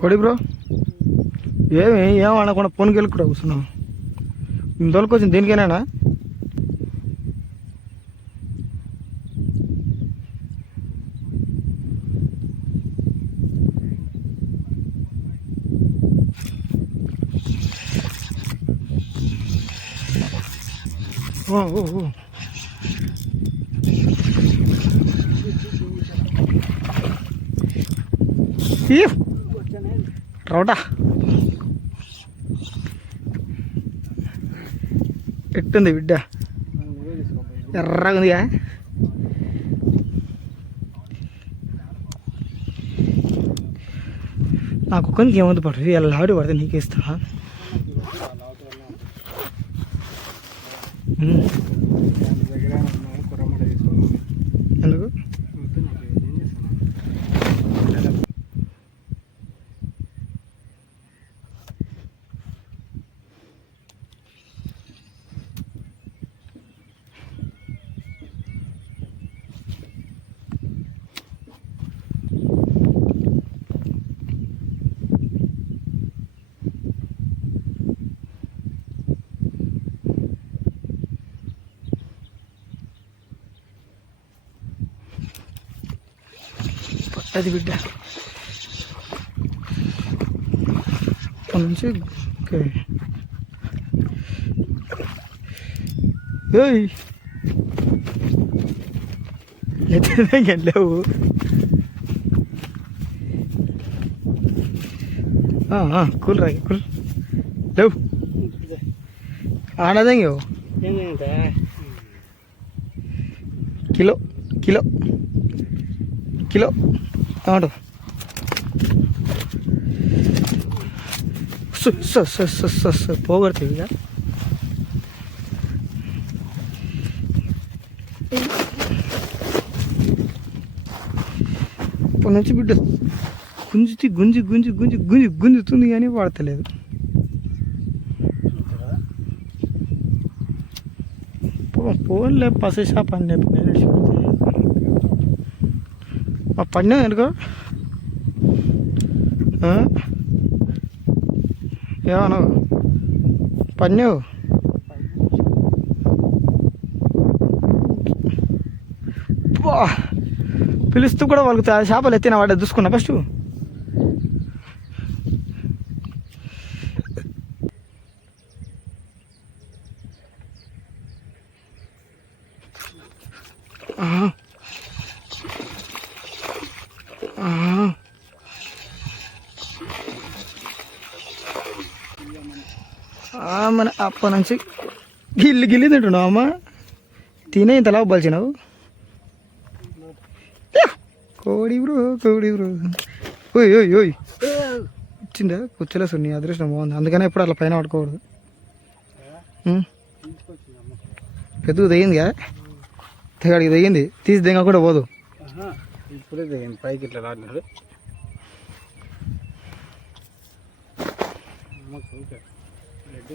కొడి బ్రో ఏం అనకుండా పొన్కి వెళ్ళి కూడా కూర్చున్నావు. ఇంతవరకు వచ్చింది దీనికేనా? రౌటా ఎట్టుంది బిడ్డ? ఎర్రగా ఉందిగా. నా కుక్కనికి ఏమవుతుంది పడుతుంది ఎలా ఆడి పడితే నీకే ఇస్తా. ఎందుకు అది బిడ్డ నుంచి లేవు. కూల్ రాగి కూల్ లేవు ఆడదేంగో కిలో కిలో కిలో టమాటో పోగొడుతుంది ఇక. ఇప్పటి నుంచి బిడ్డ గుంజుతుంది కానీ వాడతలేదు. పోన్లే పసే షాప్ అని పడినా ఎందుకో ఏమన్నా పడినావు. పిలుస్తూ కూడా వాళ్ళకి చేపలు ఎత్తిన వాడే చూసుకున్నా ఫస్ట్. మన అప్ప నుంచి గిల్లి తింటున్నావు అమ్మ. తినే ఇంతలా బలిచినావు. కోడి బ్రో ఓయ్ ఓయ్ ఓయ్ వచ్చిందా? కూర్చోలే సార్, నీ అదృష్టం బాగుంది. అందుకనే ఎప్పుడు అట్లా పైన పట్టుకోకూడదు. పెద్దగా తెగిందిగా, తెగాడికి తెగింది. తీసి దింగ కూడా పోదు. ఇప్పుడే తెగింది పైకి ఇట్లా రాడినాడు. రెడ్డి